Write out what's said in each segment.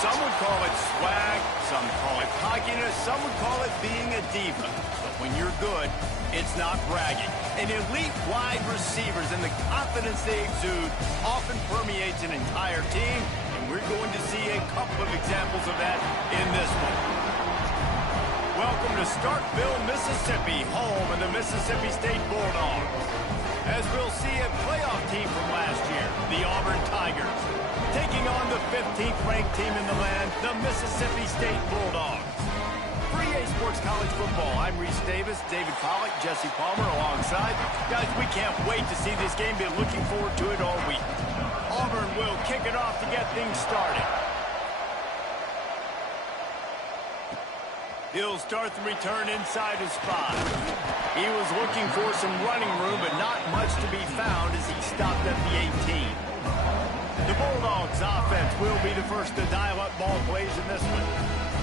Some would call it swag, some call it cockiness, some would call it being a diva. But when you're good, it's not bragging. And elite wide receivers and the confidence they exude often permeates an entire team, and we're going to see a couple of examples of that in this one. Welcome to Starkville, Mississippi, home of the Mississippi State Bulldogs. As we'll see a playoff team from last year, the Auburn Tigers, taking on the 15th ranked team in the land, the Mississippi State Bulldogs. For EA Sports College Football, I'm Reese Davis, David Pollack, Jesse Palmer alongside. Guys, we can't wait to see this game. Been looking forward to it all week. Auburn will kick it off to get things started. He'll start the return inside his 5. He was looking for some running room, but not much to be found as he stopped at the 18. The Bulldogs offense will be the first to dial up ball plays in this one.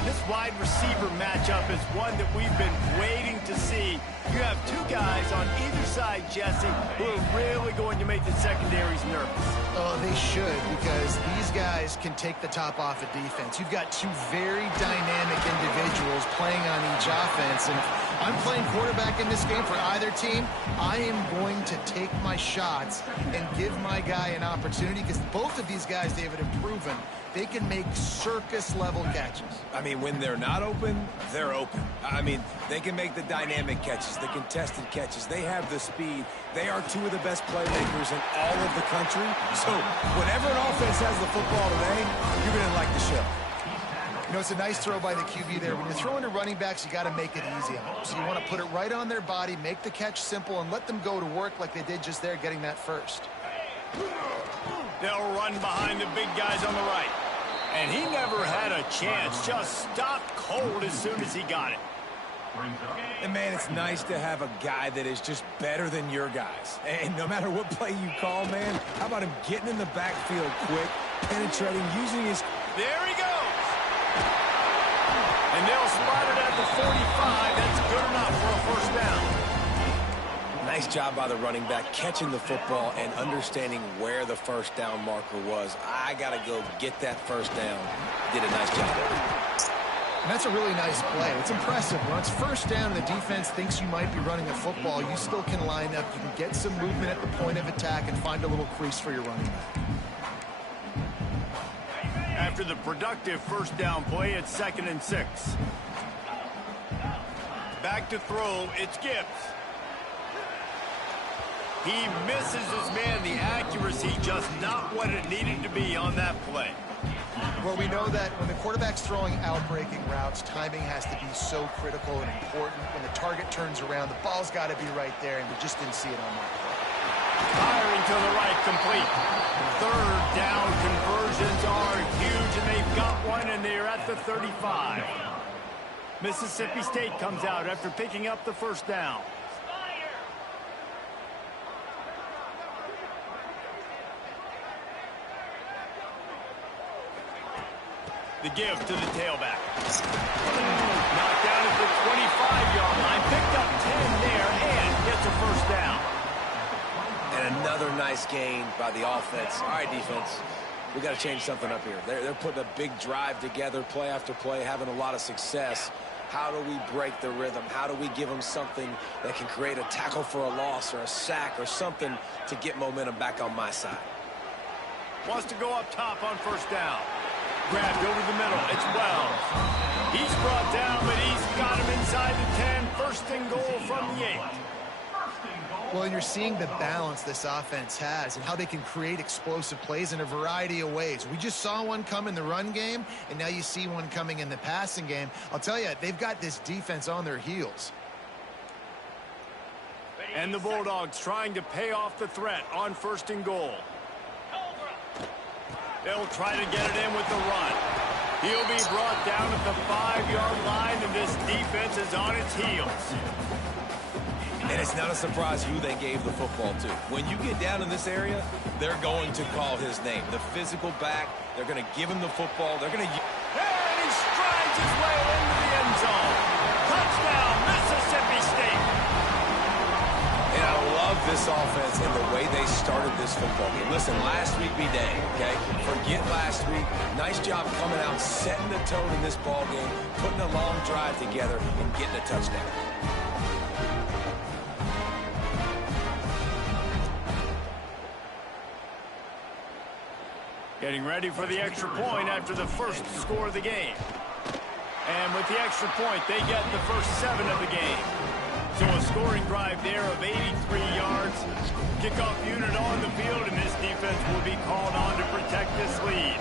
This wide receiver matchup is one that we've been waiting to see. You have two guys on either side, Jesse, who are really going to make the secondaries nervous. Oh, they should, because these guys can take the top off of defense. You've got two very dynamic individuals playing on each offense, and if I'm playing quarterback in this game for either team, I am going to take my shots and give my guy an opportunity, because both of these guys, David, have proven they can make circus-level catches. I mean, when they're not open, they're open. I mean, they can make the dynamic catches, the contested catches. They have the speed. They are two of the best playmakers in all of the country. So whenever an offense has the football today, you're going to like the show. You know, it's a nice throw by the QB there. When you're throwing to running backs, you got to make it easy on them. So you want to put it right on their body, make the catch simple, and let them go to work like they did just there, getting that first. They'll run behind the big guys on the right. And he never had a chance, just stopped cold as soon as he got it. And, man, it's nice to have a guy that is just better than your guys. And no matter what play you call, man, how about him getting in the backfield quick, penetrating, using his... There he goes! And they'll spot it at the 45. That's good enough for a first down. Nice job by the running back, catching the football and understanding where the first down marker was. I got to go get that first down. Did a nice job. And that's a really nice play. It's impressive. When it's first down and the defense thinks you might be running a football, you still can line up. You can get some movement at the point of attack and find a little crease for your running back. After the productive first down play, it's 2nd and 6. Back to throw, it's Gibbs. He misses his man. The accuracy just not what it needed to be on that play. Well, we know that when the quarterback's throwing out-breaking routes, timing has to be so critical and important. When the target turns around, the ball's got to be right there, and we just didn't see it on that play. Firing to the right, complete. Third down conversions are huge, and they've got one, and they're at the 35. Mississippi State comes out after picking up the first down. The give to the tailback. Knocked down at the 25-yard line. Picked up 10 there and gets a first down. And another nice gain by the offense. All right, defense, we got to change something up here. They're putting a big drive together, play after play, having a lot of success. How do we break the rhythm? How do we give them something that can create a tackle for a loss or a sack or something to get momentum back on my side? Wants to go up top on first down. Grabbed over the middle. It's Wells. He's brought down, but he's got him inside the 10. First and goal from the 8. Well, you're seeing the balance this offense has and how they can create explosive plays in a variety of ways. We just saw one come in the run game, and now you see one coming in the passing game. I'll tell you, they've got this defense on their heels. And the Bulldogs trying to pay off the threat on first and goal. They'll try to get it in with the run. He'll be brought down at the 5-yard line, and this defense is on its heels. And it's not a surprise who they gave the football to. When you get down in this area, they're going to call his name. The physical back, they're going to give him the football. They're going to... And he strides his way into the end zone. Touchdown, Mississippi State. And I love this offense and the way they started this football game. Listen, last week be dang, okay? Forget last week. Nice job coming out, setting the tone in this ball game, putting a long drive together, and getting a touchdown. Getting ready for the extra point after the first score of the game. And with the extra point, they get the first 7 of the game. So a scoring drive there of 83 yards. Kickoff unit on the field, and this defense will be called on to protect this lead.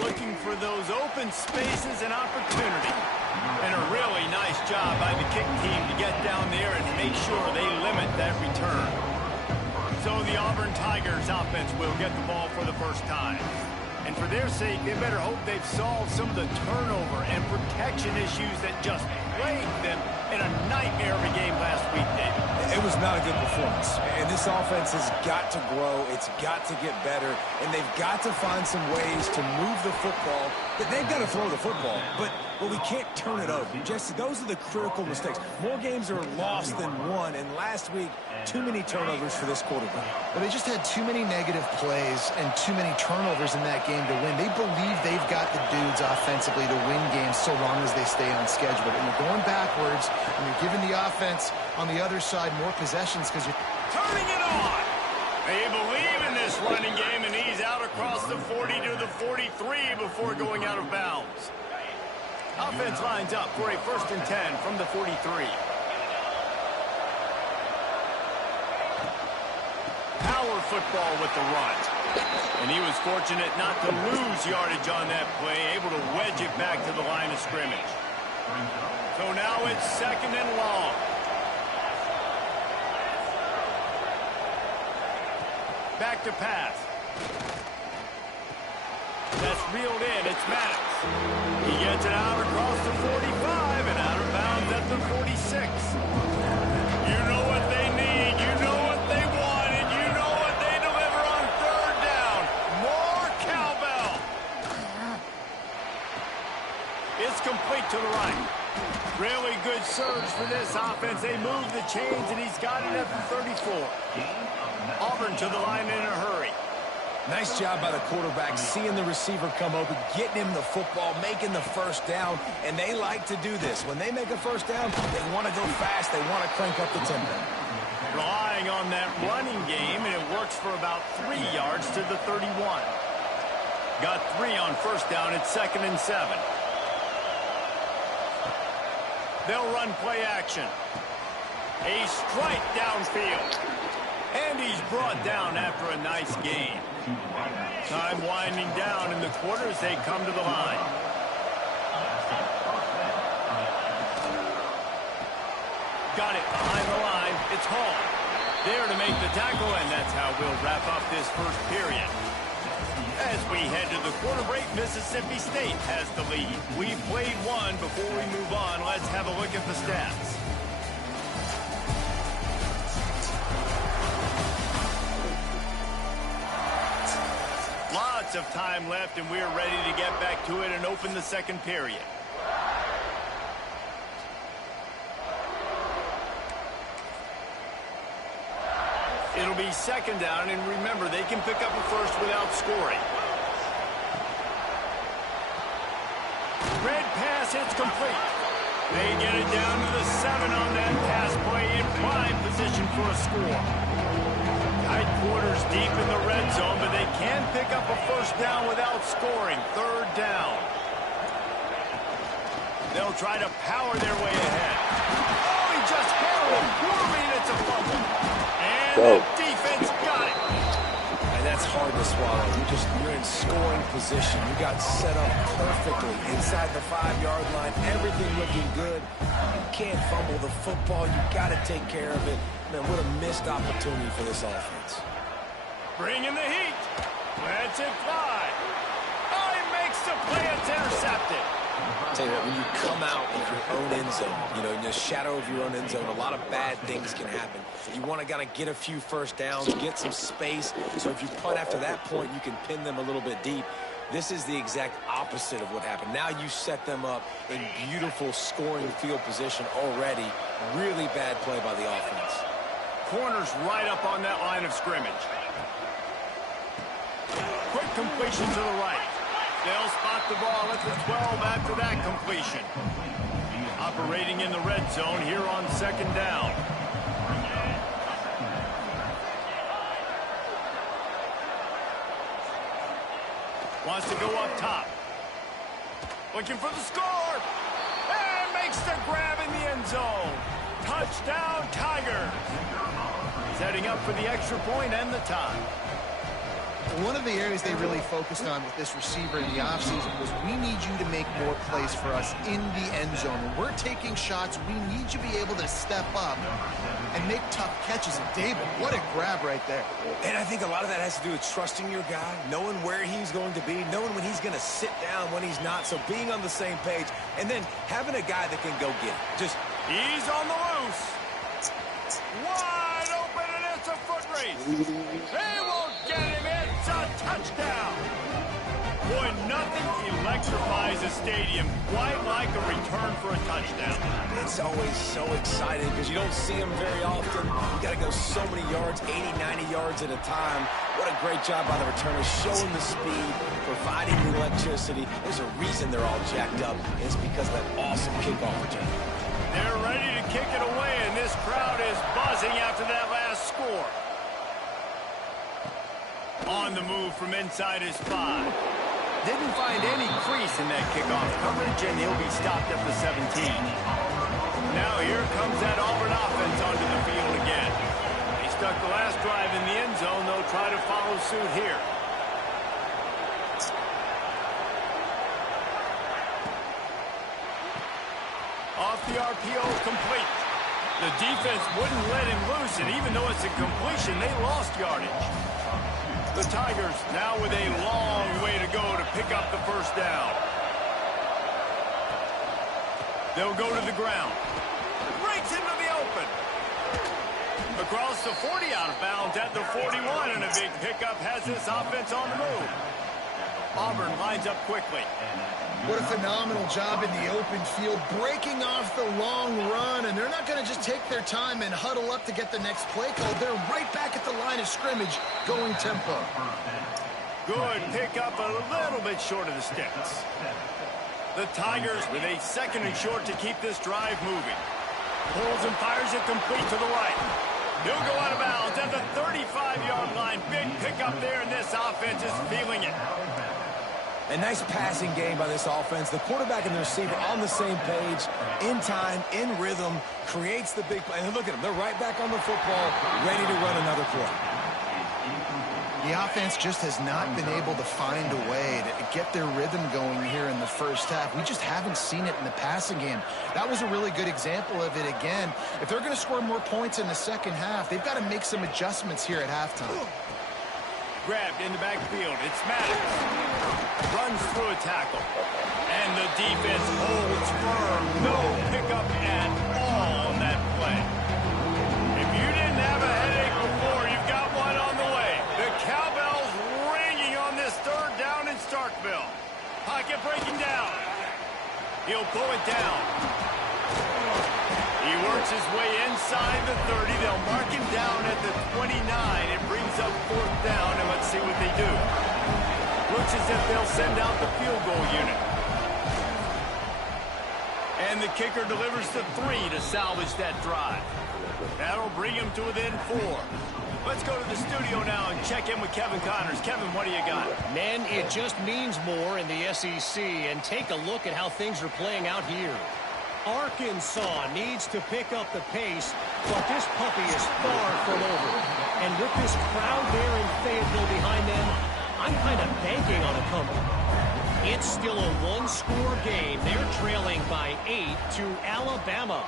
Looking for those open spaces and opportunity. And a really nice job by the kick team to get down there and make sure they limit that return. So the Auburn Tigers offense will get the ball for the first time. And for their sake, they better hope they've solved some of the turnover and protection issues that just plagued them in a nightmare of a game last week, David. It was not a good performance. And this offense has got to grow. It's got to get better. And they've got to find some ways to move the football. They've got to throw the football. But we can't turn it over. Jesse, those are the critical mistakes. More games are lost than won. And last week, too many turnovers for this quarterback. But they just had too many negative plays and too many turnovers in that game to win. They believe they've got the dudes offensively to win games so long as they stay on schedule. But when you're going backwards and you're giving the offense on the other side more possessions because you're turning it on. They believe in this running game, and he's out across the 40 to the 43 before going out of bounds. Offense lines up for a 1st and 10 from the 43. Power football with the run. And he was fortunate not to lose yardage on that play, able to wedge it back to the line of scrimmage. So now it's 2nd and long. Back to pass. That's reeled in. It's Maddox. He gets it out across the 45 and out of bounds at the 46. You know what they need. You know what they want. And you know what they deliver on 3rd down. More cowbell. It's complete to the right. Really good surge for this offense. They move the chains, and he's got it at the 34. Auburn to the line in a hurry. Nice job by the quarterback, seeing the receiver come open, getting him the football, making the 1st down, and they like to do this. When they make a 1st down, they want to go fast. They want to crank up the tempo. Relying on that running game, and it works for about 3 yards to the 31. Got 3 on 1st down. It's 2nd and 7. They'll run play action. A strike downfield. And he's brought down after a nice gain. Time winding down in the quarter as they come to the line. Got it behind the line. It's Hall. There to make the tackle, and that's how we'll wrap up this 1st period. As we head to the quarter break, Mississippi State has the lead. We've played one. Before we move on, let's have a look at the stats. Lots of time left, and we're ready to get back to it and open the 2nd period. It'll be 2nd down, and remember, they can pick up a 1st without scoring. Red pass, it's complete. They get it down to the 7 on that pass play in prime position for a score. Tight quarters deep in the red zone, but they can pick up a 1st down without scoring. 3rd down. They'll try to power their way ahead. Oh, he just handled him. Worried it's a fumble. And the defense got it. And that's hard to swallow. You're in scoring position. You got set up perfectly inside the 5-yard line. Everything looking good. You can't fumble the football. You got to take care of it. Man, what a missed opportunity for this offense. Bringing the heat. Lets it fly. Oh, he makes the play. It's intercepted. I'll tell you what, when you come out of your own end zone, you know, in the shadow of your own end zone, a lot of bad things can happen. You want to kind of get a few 1st downs, get some space, so if you punt after that point, you can pin them a little bit deep. This is the exact opposite of what happened. Now you set them up in beautiful scoring field position already. Really bad play by the offense. Corner's right up on that line of scrimmage. Quick completion to the right. They'll spot the ball at the 12 after that completion. Operating in the red zone here on second down. Wants to go up top. Looking for the score. And makes the grab in the end zone. Touchdown, Tigers. Setting up for the extra point and the tie. One of the areas they really focused on with this receiver in the offseason was we need you to make more plays for us in the end zone. When we're taking shots, we need you to be able to step up and make tough catches. And David, what a grab right there. And I think a lot of that has to do with trusting your guy, knowing where he's going to be, knowing when he's going to sit down, when he's not. So being on the same page, and then having a guy that can go get it. He's on the loose. Wide open, and it's a foot race. They won't get him. It's a touchdown. Boy, nothing electrifies a stadium quite like a return for a touchdown. It's always so exciting because you don't see them very often. You got to go so many yards, 80, 90 yards at a time. What a great job by the returners, showing the speed, providing the electricity. There's a reason they're all jacked up. It's because of that awesome kickoff return. They're ready to kick it away, and this crowd is buzzing after that last score. On the move from inside his 5. Didn't find any crease in that kickoff coverage, and he'll be stopped at the 17. Now here comes that Auburn offense onto the field again. They stuck the last drive in the end zone. They'll try to follow suit here. Off the RPO, complete. The defense wouldn't let him loose, and even though it's a completion, they lost yardage. The Tigers now with a long way to go to pick up the first down. They'll go to the ground. Breaks into the open. Across the 40, out of bounds at the 41, and a big pickup has this offense on the move. Auburn lines up quickly. What a phenomenal job in the open field, breaking off the long run, and they're not going to just take their time and huddle up to get the next play call. They're right back at the line of scrimmage, going tempo. Good pickup, a little bit short of the sticks. The Tigers with a second and short to keep this drive moving. Pulls and fires it complete to the right. He'll go out of bounds at the 35-yard line. Big pickup there, and this offense is feeling it. A nice passing game by this offense. The quarterback and the receiver on the same page, in time, in rhythm, creates the big play. And look at them. They're right back on the football, ready to run another play. The offense just has not been able to find a way to get their rhythm going here in the first half. We just haven't seen it in the passing game. That was a really good example of it again. If they're going to score more points in the second half, they've got to make some adjustments here at halftime. Grabbed in the backfield. It's Maddox. Runs through a tackle. And the defense holds firm. No pickup at all on that play. If you didn't have a headache before, you've got one on the way. The cowbell's ringing on this third down in Starkville. Pocket breaking down. He'll pull it down. He works his way inside the 30. They'll mark him down at the 29. It brings up fourth down, and let's see what they do. Looks as if they'll send out the field goal unit. And the kicker delivers the 3 to salvage that drive. That'll bring him to within 4. Let's go to the studio now and check in with Kevin Connors. Kevin, what do you got? Men, it just means more in the SEC, and take a look at how things are playing out here. Arkansas needs to pick up the pace, but this puppy is far from over. And with this crowd there in Fayetteville behind them, I'm kind of banking on a comeback. It's still a one-score game. They're trailing by 8 to Alabama.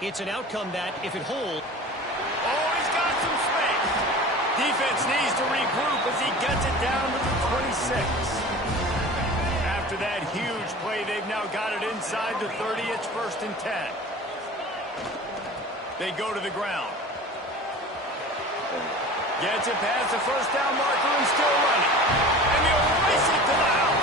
It's an outcome that, if it holds... Oh, he's got some space. Defense needs to regroup as he gets it down to the 26. After that huge play, they've now got it inside the 30. It's 1st and 10. They go to the ground. Gets it past the first down marker and still running. And he'll race it to the house.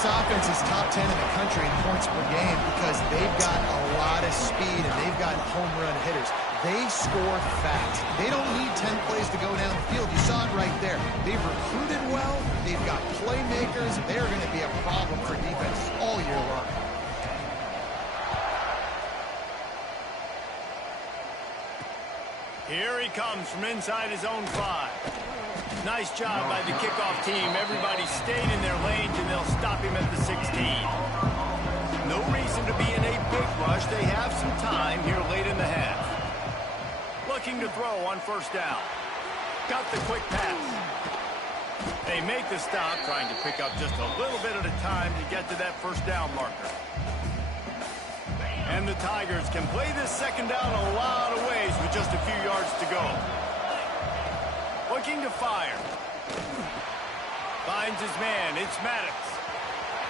this offense is top 10 in the country in points per game because they've got a lot of speed and they've got home run hitters. They score fast. They don't need 10 plays to go down the field. You saw it right there. They've recruited well. They've got playmakers. They're going to be a problem for defense all year long. Here he comes from inside his own 5. Nice job by the kickoff team. Everybody stayed in their lanes, and they'll stop him at the 16. No reason to be in a big rush. They have some time here late in the half. Looking to throw on first down. Got the quick pass. They make the stop, trying to pick up just a little bit at a time to get to that first down marker. And the Tigers can play this second down a lot of ways with just a few yards to go. Looking to fire. Finds his man. It's Maddox.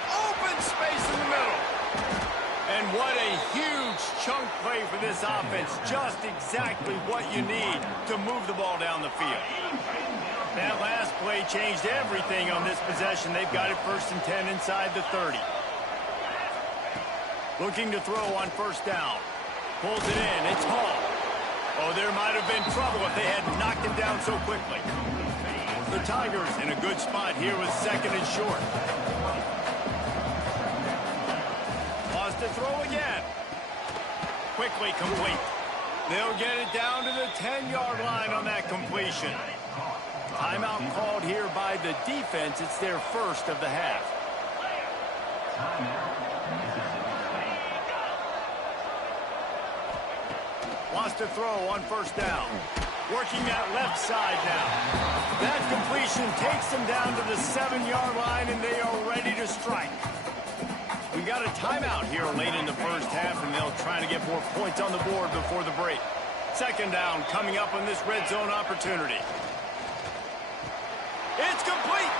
Open space in the middle. And what a huge chunk play for this offense. Just exactly what you need to move the ball down the field. That last play changed everything on this possession. They've got it 1st and 10 inside the 30. Looking to throw on first down. Pulls it in. It's Hall. Oh, there might have been trouble if they had knocked him down so quickly. The Tigers in a good spot here with 2nd and short. Wants to throw again. Quickly complete. They'll get it down to the 10-yard line on that completion. Timeout called here by the defense. It's their first of the half. Wants to throw on first down. Working that left side now. That completion takes them down to the 7-yard line, and they are ready to strike. We got a timeout here late in the first half, and they'll try to get more points on the board before the break. 2nd down coming up on this red zone opportunity. It's complete.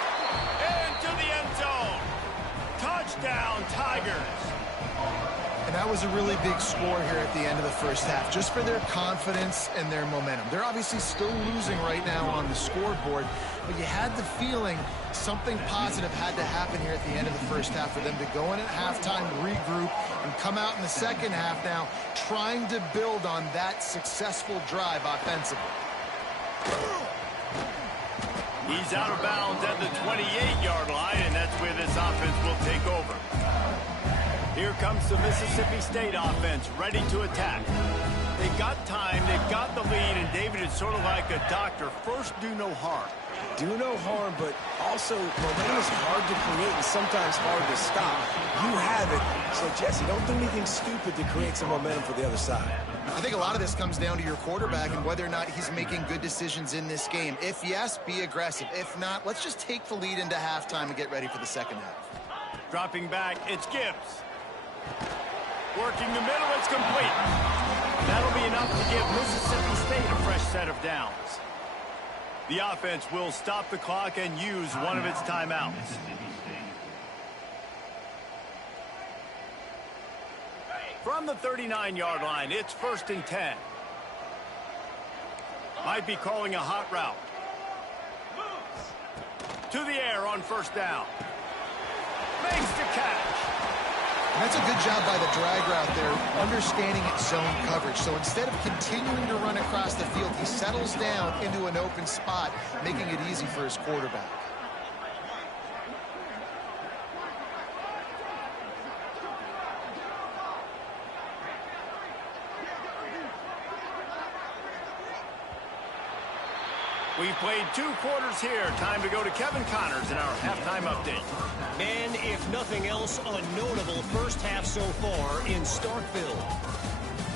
Into the end zone. Touchdown, Tigers. And that was a really big score here at the end of the first half, just for their confidence and their momentum. They're obviously still losing right now on the scoreboard, but you had the feeling something positive had to happen here at the end of the first half for them to go in at halftime, regroup, and come out in the second half now trying to build on that successful drive offensively. He's out of bounds at the 28-yard line, and that's where this offense will take over. Here comes the Mississippi State offense, ready to attack. They got time, they got the lead, and David is sort of like a doctor. First, do no harm. Do no harm, but also momentum is hard to create and sometimes hard to stop. You have it, so Jesse, don't do anything stupid to create some momentum for the other side. I think a lot of this comes down to your quarterback and whether or not he's making good decisions in this game. If yes, be aggressive. If not, let's just take the lead into halftime and get ready for the second half. Dropping back, it's Gibbs. Working the middle, it's complete. That'll be enough to give Mississippi State a fresh set of downs. The offense will stop the clock and use one of its timeouts. From the 39-yard line, it's 1st and 10. Might be calling a hot route. To the air on first down. Makes the catch. And that's a good job by the drag route there, understanding its zone coverage. So instead of continuing to run across the field, he settles down into an open spot, making it easy for his quarterback. We've played 2 quarters here. Time to go to Kevin Connors in our halftime update. And if nothing else, a notable first half so far in Starkville.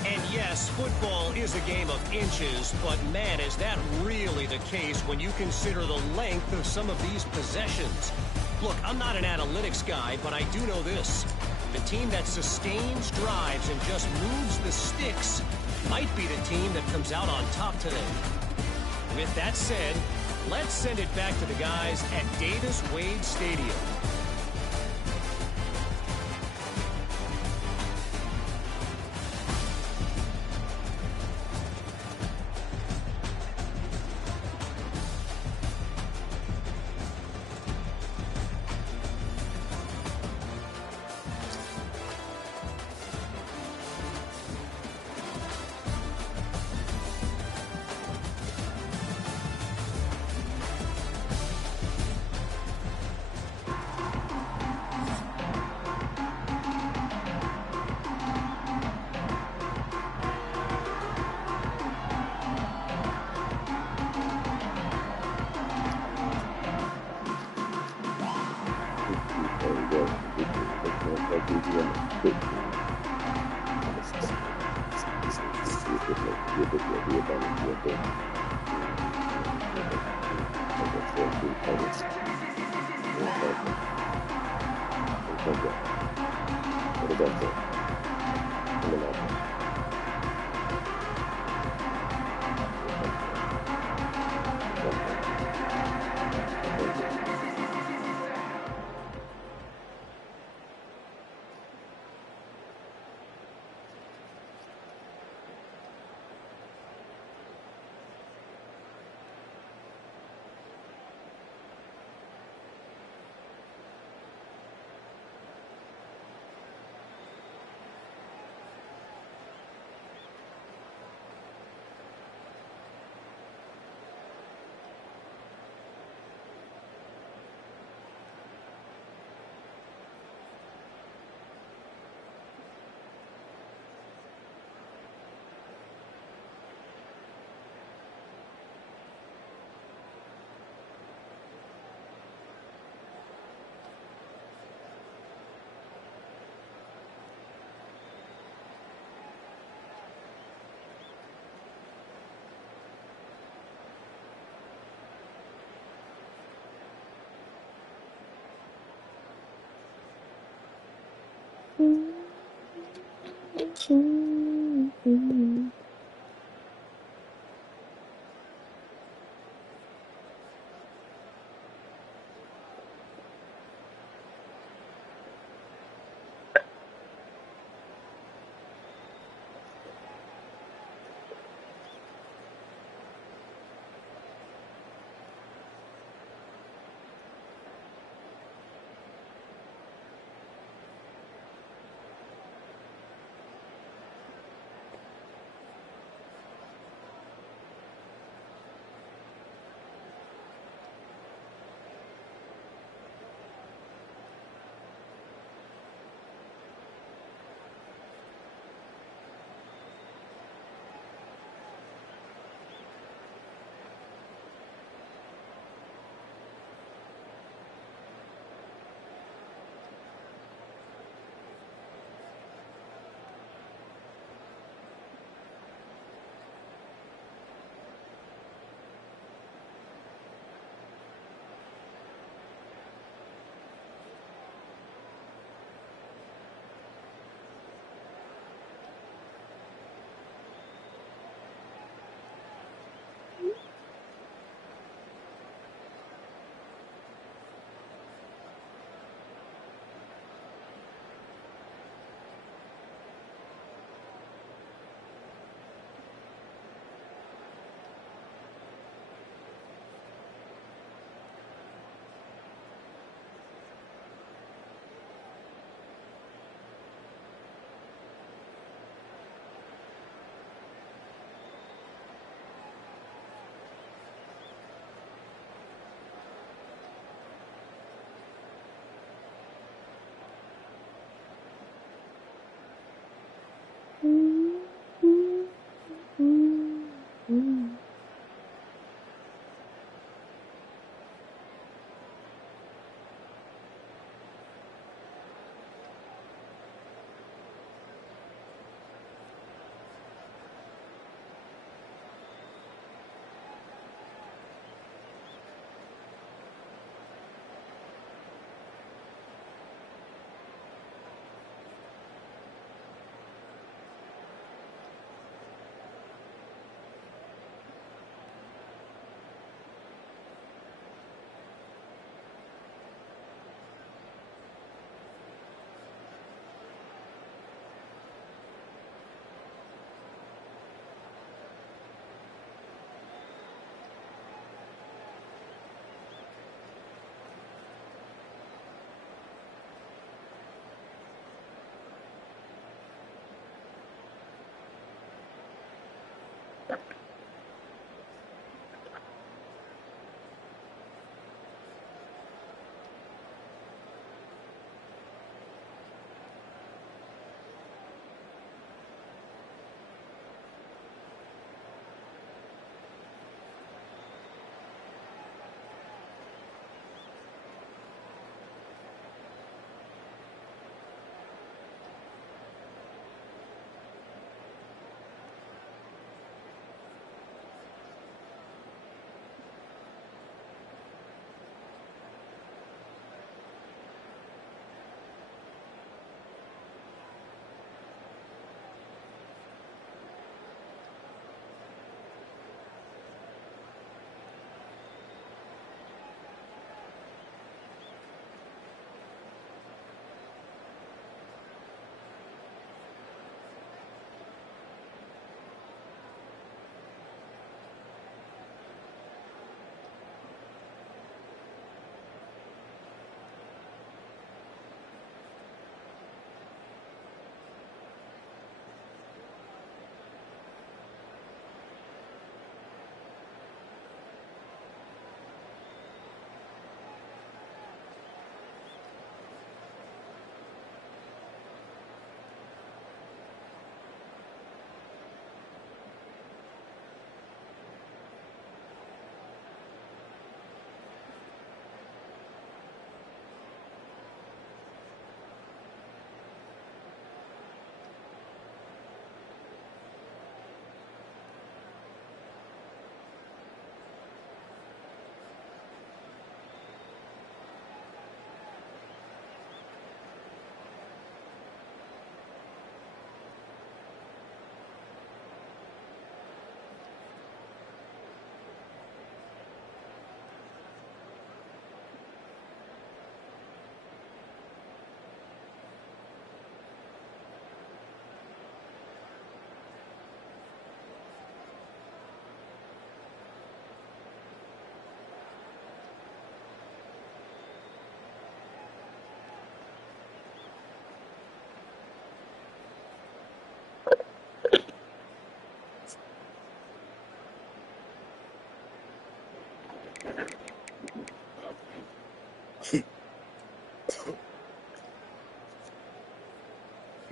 And yes, football is a game of inches, but man, is that really the case when you consider the length of some of these possessions. Look, I'm not an analytics guy, but I do know this. The team that sustains drives and just moves the sticks might be the team that comes out on top today. With that said, let's send it back to the guys at Davis-Wade Stadium.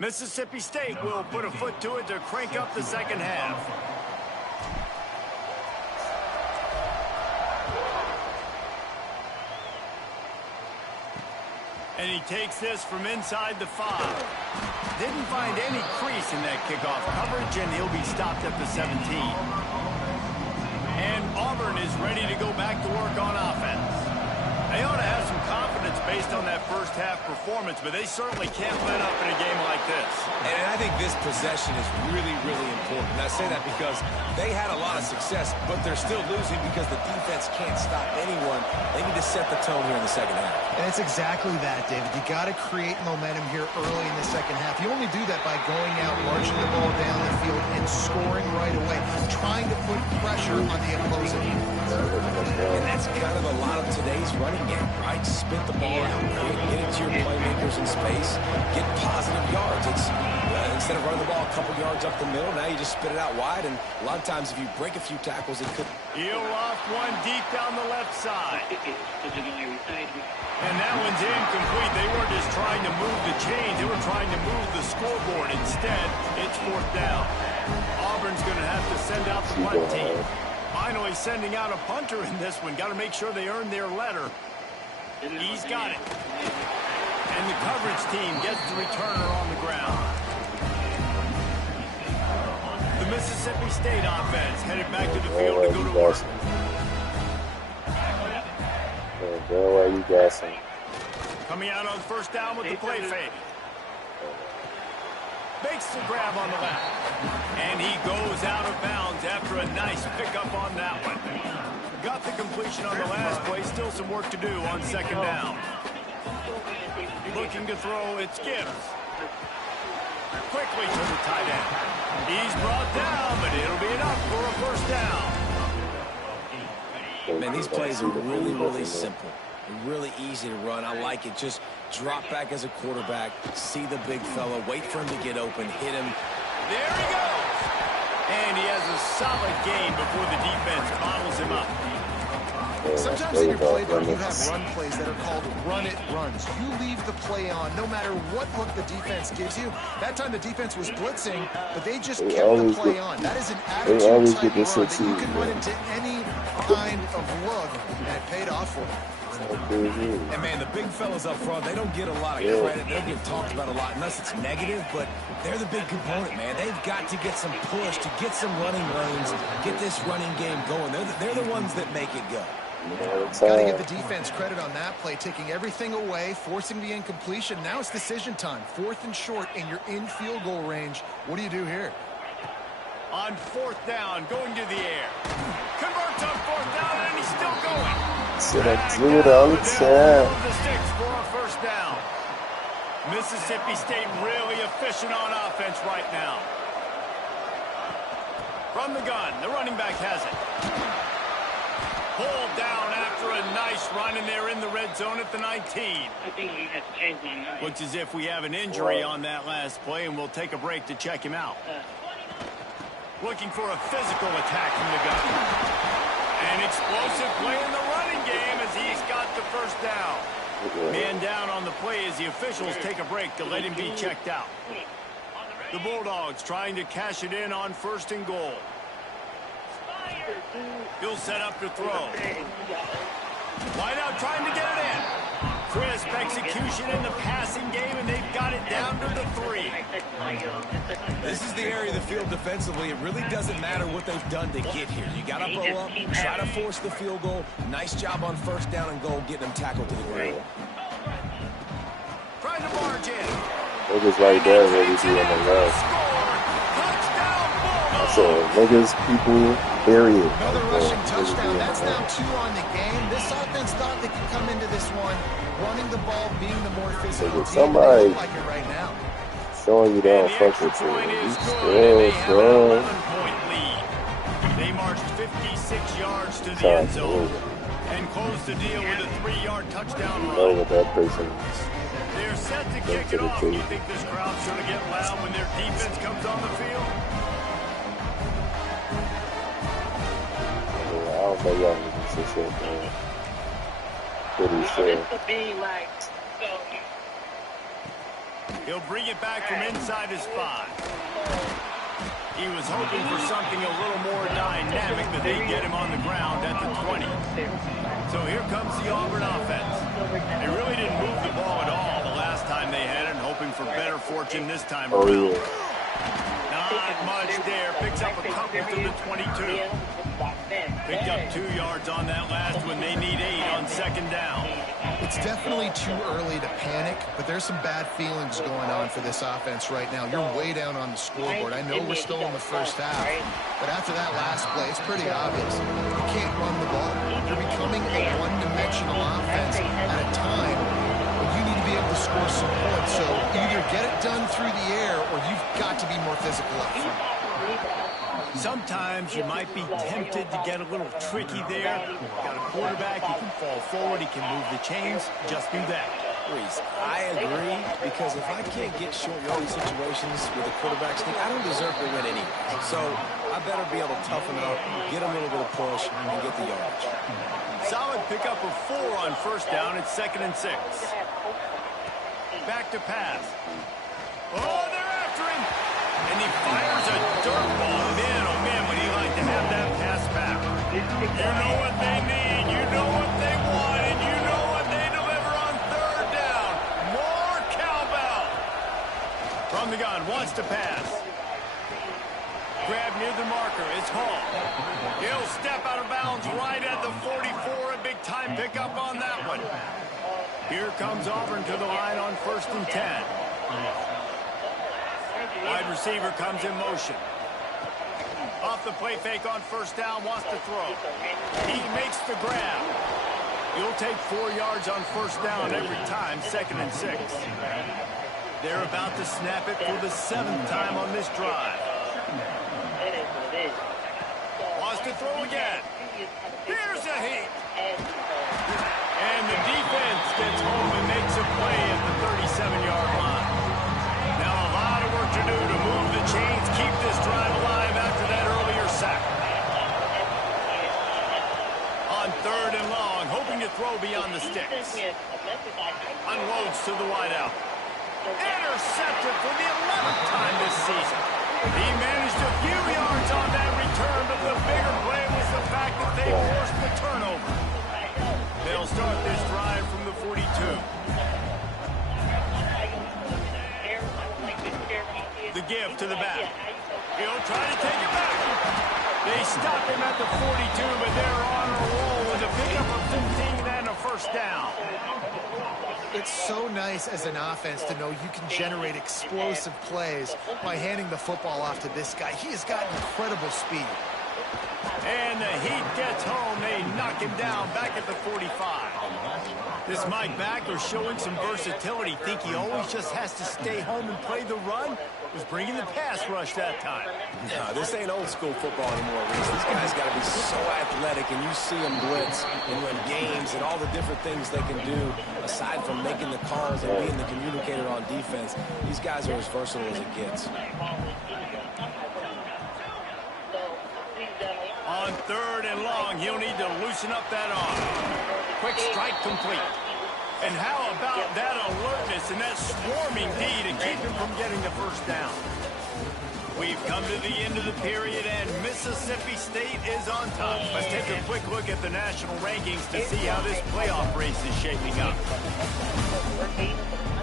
Mississippi State will put a foot to it to crank up the second half. And he takes this from inside the 5. Didn't find any crease in that kickoff coverage, and he'll be stopped at the 17. And Auburn is ready to go back to work on offense. They ought to have some confidence based on that first half performance, but they certainly can't let up in a game like this. And I think this possession is really, really important. And I say that because they had a lot of success, but they're still losing because the defense can't stop anyone. They need to set the tone here in the second half. And it's exactly that, David. You got to create momentum here early in the second half. You only do that by going out, marching the ball down the field, and scoring right away, trying to put pressure on the opposing defense. And that's kind of a lot of today's running game, right? Spit the ball out, get it to your playmakers in space, get positive yards. It's instead of running the ball a couple yards up the middle, now you just spit it out wide, and a lot of times if you break a few tackles, it could. He'll loft one deep down the left side. And that one's incomplete. They weren't just trying to move the chains, they were trying to move the scoreboard. Instead, it's 4th down. Auburn's going to have to send out the punt team. Finally sending out a punter in this one. Got to make sure they earn their letter. He's got it. And the coverage team gets the returner on the ground. The Mississippi State offense headed back to the field to go to work. Why are you guessing? Coming out on 1st down with the play fake. Makes the grab on the left. And he goes out of bounds after a nice pickup on that one. Got the completion on the last play. Still some work to do on 2nd down. Looking to throw, it's Gibbs. Quickly to the tight end. He's brought down, but it'll be enough for a 1st down. Man, these plays are really, really simple. Really easy to run. I like it. Just drop back as a quarterback, see the big fella, wait for him to get open, hit him. There he goes. And he has a solid game before the defense bottles him up. Sometimes in your playbook, you have run plays that are called run-it runs. You leave the play on no matter what look the defense gives you. That time the defense was blitzing, but they just kept the play on. That is an attitude type run that you can run into any kind of look, and it paid off for them. And, man, the big fellas up front, they don't get a lot of credit. They don't get talked about a lot unless it's negative, but they're the big component, man. They've got to get some push, to get some running lanes, get this running game going. They're the ones that make it go. Got to give the defense credit on that play, taking everything away, forcing the incompletion. Now it's decision time. 4th and short, and you're in field goal range. What do you do here? On 4th down, going to the air. Converts on 4th down, and he's still going. Do it all the time. The sticks for a 1st down. Mississippi State really efficient on offense right now. From the gun, the running back has it. Pulled down after a nice run, and they're in the red zone at the 19. I think he has changed my mind. Looks as if we have an injury on that last play, and we'll take a break to check him out. Looking for a physical attack from the gun. An explosive play in the running game as he's got the 1st down. Man down on the play as the officials take a break to let him be checked out. The Bulldogs trying to cash it in on 1st and goal. He'll set up to throw. Wide out trying to get it in. Crisp execution in the passing game, and they've got it down to the 3. This is the area of the field defensively. It really doesn't matter what they've done to get here. You got to blow up, try to force the field goal. Nice job on 1st down and goal, getting them tackled to the ground. Trying to barge in. Niggas right there ready to be on the left. I said, niggas, people, period. Another rushing touchdown. That's now 2 on the game. This offense thought they could come into this one running the ball, being the more physical team. Somebody like it right now. Showing you don't fuck with you. You still strong. They marched 56 yards to the end zone and closed the deal with a 3-yard touchdown run. You know what that person is. They're set to kick it off. Do you think this crowd's going to get loud when their defense comes on the field? I don't know y'all need to say shit, man. Pretty sure. This could be like, so He'll bring it back from inside his 5. He was hoping for something a little more dynamic, but they get him on the ground at the 20. So here comes the Auburn offense. They really didn't move the ball at all the last time they had it, hoping for better fortune this time around. Not much there. Picks up a couple to the 22. Picked up 2 yards on that last one. They need 8 on 2nd down. It's definitely too early to panic, but there's some bad feelings going on for this offense right now. You're way down on the scoreboard. I know we're still in the first half, but after that last play, it's pretty obvious. You can't run the ball. You're becoming a one-dimensional offense at a time when you need to be able to score some points. So either get it done through the air or you've got to be more physical up front. Sometimes you might be tempted to get a little tricky there. Got a quarterback, he can fall forward, he can move the chains. Just do that. Reese, I agree, because if I can't get short yardage situations with a quarterback sneak, I don't deserve to win anyway. So I better be able to toughen up, get a little bit of push, and get the yardage. Solid pickup of 4 on 1st down. It's 2nd and 6. Back to pass. Oh, they're after him. And he fires a dirt ball. Man, oh man, would he like to have that pass back. You know what they need, you know what they want, and you know what they deliver on 3rd down. More cowbell. From the gun, wants to pass. Grab near the marker, it's Hall. He'll step out of bounds right at the 44. A big time pickup on that one. Here comes Auburn to the line on 1st and 10. Wide receiver comes in motion. Off the play fake on 1st down, wants to throw. He makes the grab. You'll take 4 yards on 1st down every time, 2nd and 6. They're about to snap it for the 7th time on this drive. Wants to throw again. Here's a heat. And the defense gets home and makes a play at the 37-yard line. Now a lot of work to do to move the chains, keep this drive alive after that earlier sack. On 3rd and long, hoping to throw beyond the sticks. Unloads to the wideout. Intercepted for the 11th time this season. He managed a few yards on that return, but the bigger play was the fact that they forced the turnover. They'll start this drive from the 42. The give to the back. He'll try to take it back. They stop him at the 42, but they're on a roll with a pickup of 15 and a 1st down. It's so nice as an offense to know you can generate explosive plays by handing the football off to this guy. He has got incredible speed. And the Heat gets home. They knock him down back at the 45. This Mike backer showing some versatility. Think he always just has to stay home and play the run? Was bringing the pass rush that time. No, this ain't old school football anymore, Reese. This guy's got to be so athletic, and you see him blitz and win games and all the different things they can do aside from making the calls and being the communicator on defense. These guys are as versatile as it gets. On 3rd and long, he'll need to loosen up that arm. Quick strike complete. And how about that alertness and that swarming D to keep him from getting the 1st down? We've come to the end of the period, and Mississippi State is on top. Let's take a quick look at the national rankings to see how this playoff race is shaping up.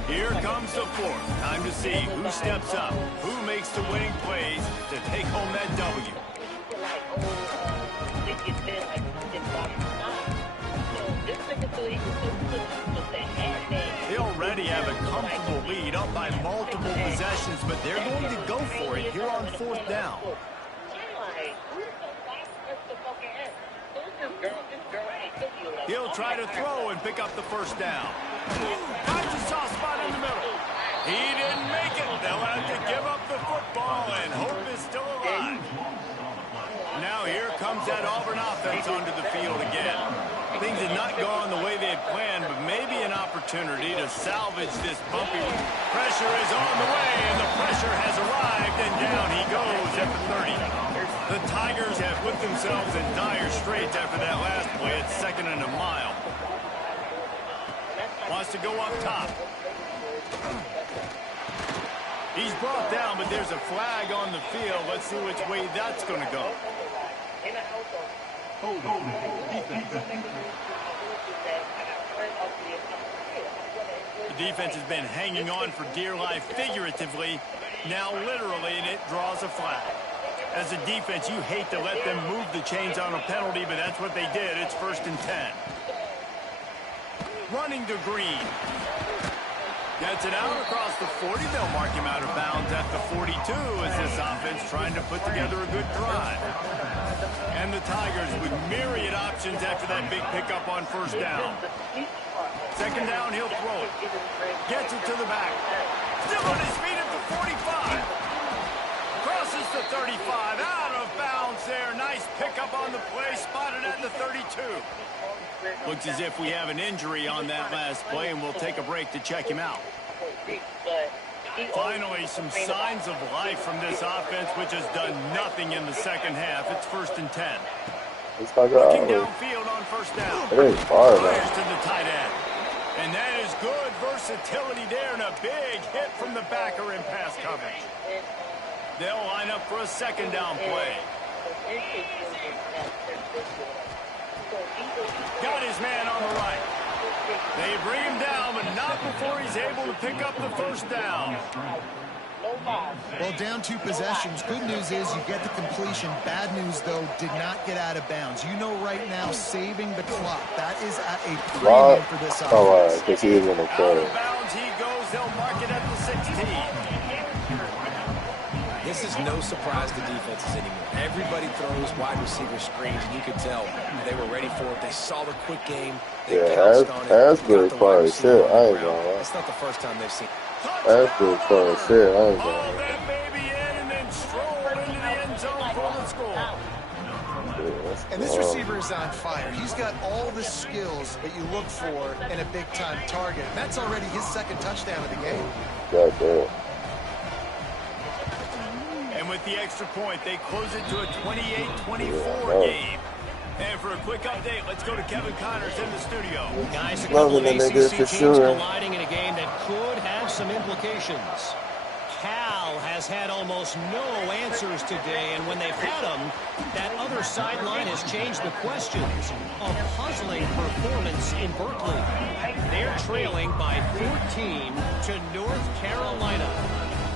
Here comes the 4th. Time to see who steps up, who makes the winning plays to take home that W. They already have a comfortable lead, up by multiple possessions, but they're going to go for it here on 4th down. He'll try to throw and pick up the 1st down. Finds a soft spot in the middle. He didn't make it. They'll have to give up the football, and hope is still alive. Now here comes that Auburn offense onto the field again. Things did not go on the way they had planned, but maybe an opportunity to salvage this bumpy one. Pressure is on the way, and the pressure has arrived, and down he goes at the 30. The Tigers have put themselves in dire straits after that last play at 2nd and a mile. Wants to go up top. He's brought down, but there's a flag on the field. Let's see which way that's going to go. The defense has been hanging on for dear life figuratively, now literally, and it draws a flag. As a defense, you hate to let them move the chains on a penalty, but that's what they did. It's 1st and 10. Running to Green. Gets it out across the 40. They'll mark him out of bounds at the 42 as this offense trying to put together a good drive. And the Tigers with myriad options after that big pickup on 1st down. 2nd down, he'll throw it. Gets it to the back. Still on his feet at the 45. Crosses the 35. Out of bounds there. Nice pickup on the play. Spotted at the 32. Looks as if we have an injury on that last play, and we'll take a break to check him out. Finally, some signs of life from this offense, which has done nothing in the 2nd half. It's 1st and 10. Looking downfield on 1st down. Fires to the tight end. And that is good versatility there, and a big hit from the backer in pass coverage. They'll line up for a 2nd down play. Got his man on the right. They bring him down, but not before he's able to pick up the 1st down. Well, down 2 possessions. Good news is you get the completion. Bad news, though, did not get out of bounds. You know right now, saving the clock. That is at a premium for this offense. Oh, because he is in the Out of bounds he goes. They'll mark it at the 16. This is no surprise to defenses anymore. Everybody throws wide receiver screens, and you can tell they were ready for it. They saw the quick game. They pounced on it. Asbury far as shit. I ain't gonna lie. It's not the first time they've seen it. Asbury far as shit. I ain't gonna Haul lie. that baby in and then stroll into the end zone for the score. And this receiver is on fire. He's got all the skills that you look for in a big-time target. That's already his 2nd touchdown of the game. God damn. And with the extra point, they close it to a 28-24 game. And for a quick update, let's go to Kevin Connors in the studio. Guys, a couple of ACC teams sure. colliding in a game that could have some implications. Cal has had almost no answers today, and when they've had them, that other sideline has changed the questions. A puzzling performance in Berkeley. They're trailing by 14 to North Carolina.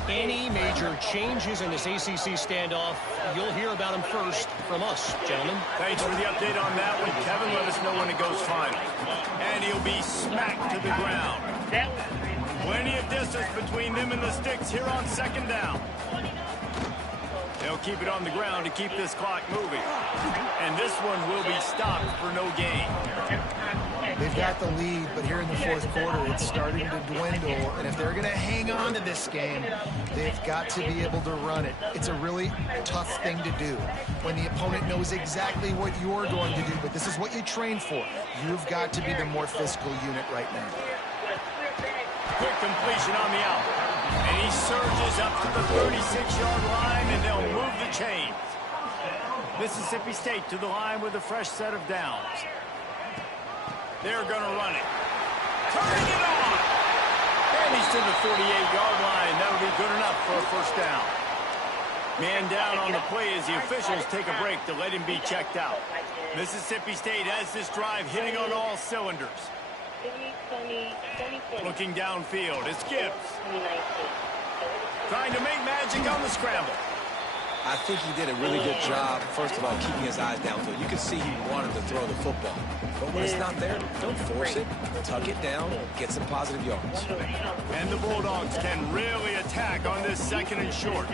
Any major changes in this ACC standoff, you'll hear about them first from us, gentlemen. Thanks for the update on that one, Kevin. Let us know when it goes final. And he'll be smacked to the ground. Plenty of distance between them and the sticks here on 2nd down. They'll keep it on the ground to keep this clock moving. And this one will be stopped for no gain. They've got the lead, but here in the 4th quarter, it's starting to dwindle. And if they're going to hang on to this game, they've got to be able to run it. It's a really tough thing to do when the opponent knows exactly what you're going to do, but this is what you train for. You've got to be the more physical unit right now. Quick completion on the out. And he surges up to the 36-yard line, and they'll move the chains. Mississippi State to the line with a fresh set of downs. They're going to run it. Turning it on. And he's to the 48-yard line. That'll be good enough for a 1st down. Man down on the play as the officials take a break to let him be checked out. Mississippi State has this drive hitting on all cylinders. Looking downfield, it's Gibbs. Trying to make magic on the scramble. I think he did a really good job, first of all, keeping his eyes downfield. You can see he wanted to throw the football. But when it's not there, don't force it. Tuck it down, get some positive yards. And the Bulldogs can really attack on this 2nd and short.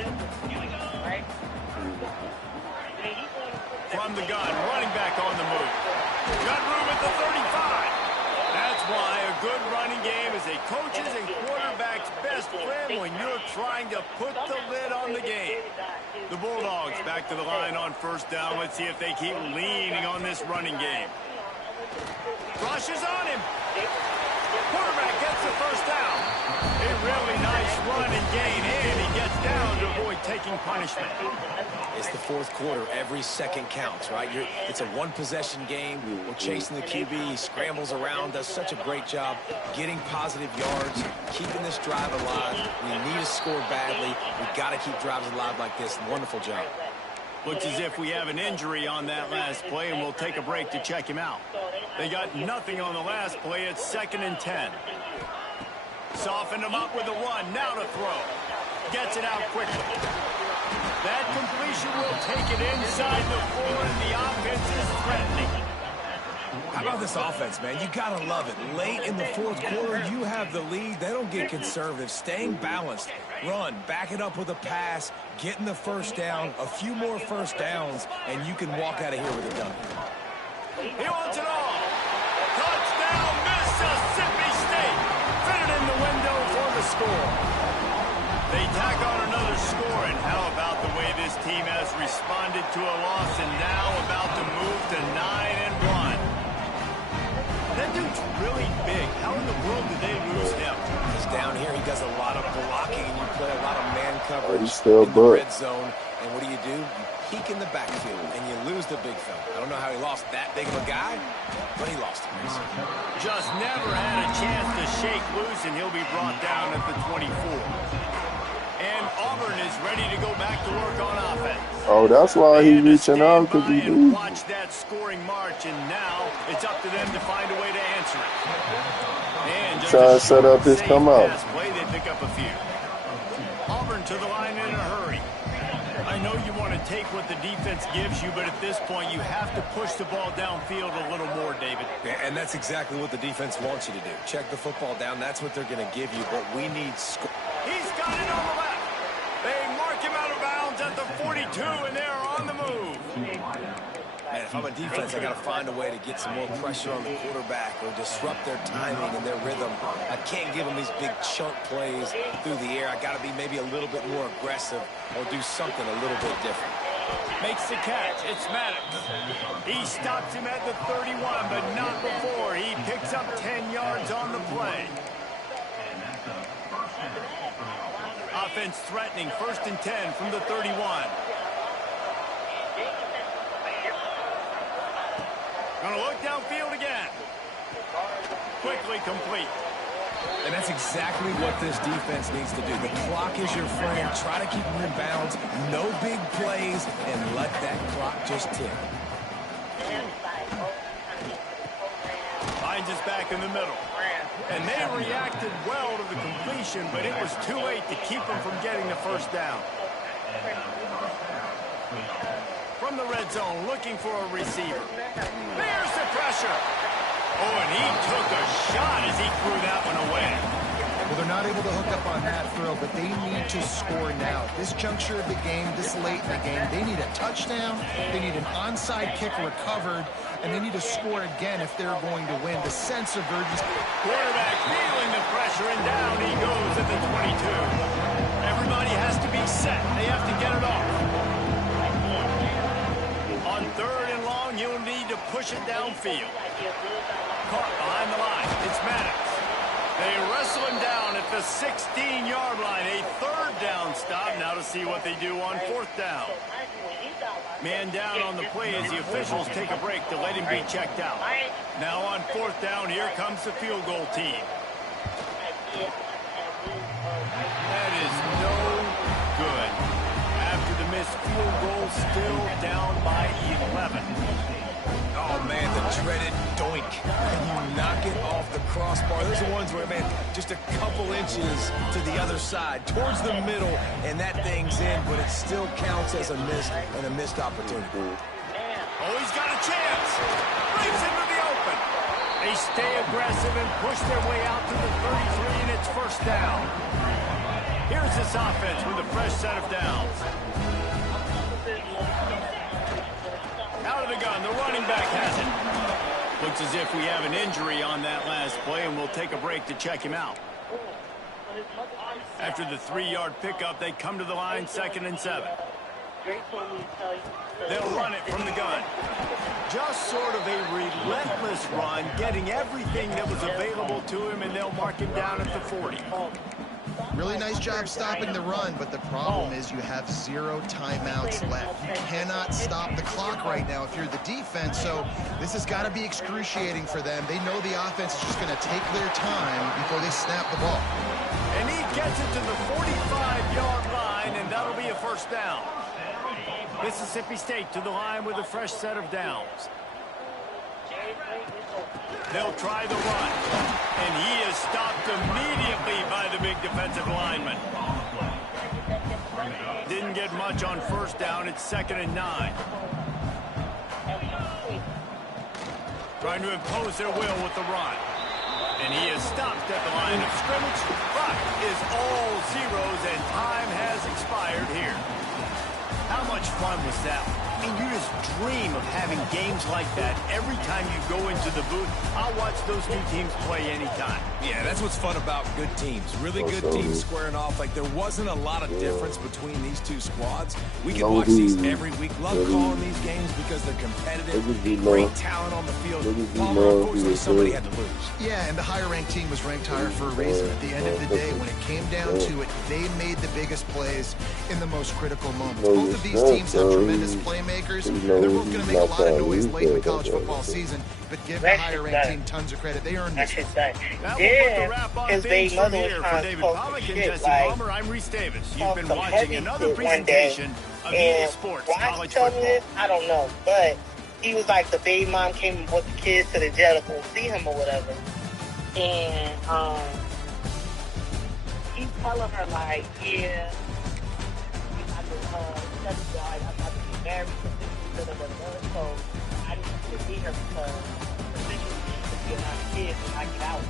From the gun, running back on the move. Got room at the 35. That's why a good running game is a coach's and quarterback's best friend when you're trying to put the lid on the game. The Bulldogs back to the line on 1st down. Let's see if they keep leaning on this running game. Rushes on him. Quarterback gets the first down. A really nice run and gain, and he gets down to avoid taking punishment. It's the fourth quarter. Every second counts, right? It's a one-possession game. We're chasing the QB. He scrambles around, does such a great job getting positive yards, keeping this drive alive. We need to score badly. We've got to keep drives alive like this. Wonderful job. Looks as if we have an injury on that last play, and we'll take a break to check him out. They got nothing on the last play. It's 2nd and 10. Soften him up with a run. Now to throw. Gets it out quickly. That completion will take it inside the 4, and the offense is threatening. How about this offense, man? You got to love it. Late in the fourth quarter, you have the lead. They don't get conservative. Staying balanced. Run, back it up with a pass, getting the first down, a few more first downs, and you can walk out of here with a done. He wants it all. Touchdown, Mississippi State. Fit it in the window for the score. They tack on another score, and how about the way this team has responded to a loss and now about to move to 9-1. That dude's really big. How in the world did they lose him? He's down here. He does a lot of blocking, and you play a lot of man coverage he's still in the good. red zone. And what do? You peek in the backfield, and you lose the big fella. I don't know how he lost that big of a guy, but he lost him. Just never had a chance to shake loose, and he'll be brought down at the 24. And Auburn is ready to go back to work on offense. Oh, that's why he's reaching out, because he needs. Watch that scoring march, and now it's up to them to find a way to answer it. And just Trying to set up his come out. Play, they pick up a few. Auburn to the line in a hurry. I know you want to take what the defense gives you, but at this point, you have to push the ball downfield a little more, David. Yeah, and that's exactly what the defense wants you to do. Check the football down. That's what they're going to give you, but we need score. He's got it on the left. They mark him out of bounds at the 42, and they're on the move. Man, if I'm a defense, I got to find a way to get some more pressure on the quarterback or disrupt their timing and their rhythm. I can't give them these big chunk plays through the air. I got to be maybe a little bit more aggressive or do something a little bit different. Makes the catch. It's Maddox. He stops him at the 31, but not before. He picks up 10 yards on the play. Offense threatening, 1st and 10 from the 31. Gonna look downfield again. Quickly complete. And that's exactly what this defense needs to do. The clock is your friend. Try to keep them in bounds. No big plays, and let that clock just tick. Finds us back in the middle. And they reacted well to the completion, but it was too late to keep them from getting the first down. From the red zone, looking for a receiver. There's the pressure. Oh, and he took a shot as he threw that one away. Well, they're not able to hook up on that throw, but they need to score now. This juncture of the game, this late in the game, they need a touchdown, they need an onside kick recovered, and they need to score again if they're going to win. The sense of urgency. Quarterback feeling the pressure, and down he goes at the 22. Everybody has to be set. They have to get it off. On 3rd and long, you'll need to push it downfield. Caught behind the line. It's Maddox. They wrestle him down at the 16-yard line. A 3rd down stop. Now to see what they do on 4th down. Man down on the play as the officials take a break to let him be checked out. Now on 4th down, here comes the field goal team. That is no good. After the missed field goal, still down by 11. Oh, man, the dreaded doink. And you knock it off the crossbar. Those are ones where, man, just a couple inches to the other side, towards the middle, and that thing's in, but it still counts as a missed opportunity. Oh, he's got a chance. Brings into the open. They stay aggressive and push their way out to the 33, and it's 1st down. Here's this offense with a fresh set of downs. Out of the gun, the running back has it. Looks as if we have an injury on that last play, and we'll take a break to check him out. After the 3-yard pickup, they come to the line, 2nd and 7. They'll run it from the gun. Just sort of a relentless run, getting everything that was available to him, and they'll mark him down at the 40. Really nice job stopping the run, but the problem is you have 0 timeouts left. You cannot stop the clock right now if you're the defense, so this has got to be excruciating for them. They know the offense is just going to take their time before they snap the ball. And he gets it to the 45-yard line, and that'll be a first down. Mississippi State to the line with a fresh set of downs. They'll try the run, and he is stopped immediately by the big defensive lineman. Didn't get much on first down. It's 2nd and 9. Trying to impose their will with the run. And he is stopped at the line of scrimmage. Clock is all zeros, and time has expired here. How much fun was that? I mean, you just dream of having games like that every time you go into the booth. I'll watch those two teams play anytime. Yeah, that's what's fun about good teams. Really good teams squaring off. Like, there wasn't a lot of difference between these two squads. We can watch these every week. Love calling these games because they're competitive. Great talent on the field. Unfortunately, somebody had to lose. Yeah, and the higher-ranked team was ranked higher for a reason. At the end of the day, when it came down to it, they made the biggest plays in the most critical moments. Both of these teams have tremendous playmakers. They're both going to make a lot of noise late in the college football season, but give the higher-ranked team tons of credit. They earned this. Yeah, his baby mother was trying to post shit like I'm Reese Davis. You've some been watching heavy another shit one day, presentation of EA and Sports why he College told me Football. this, I don't know, but he was like the baby mom came with the kids to the jail to go see him or whatever, and he's telling her like, yeah, I'm about to be married, so I need to see her because officially she's going to be around the kids when I get out.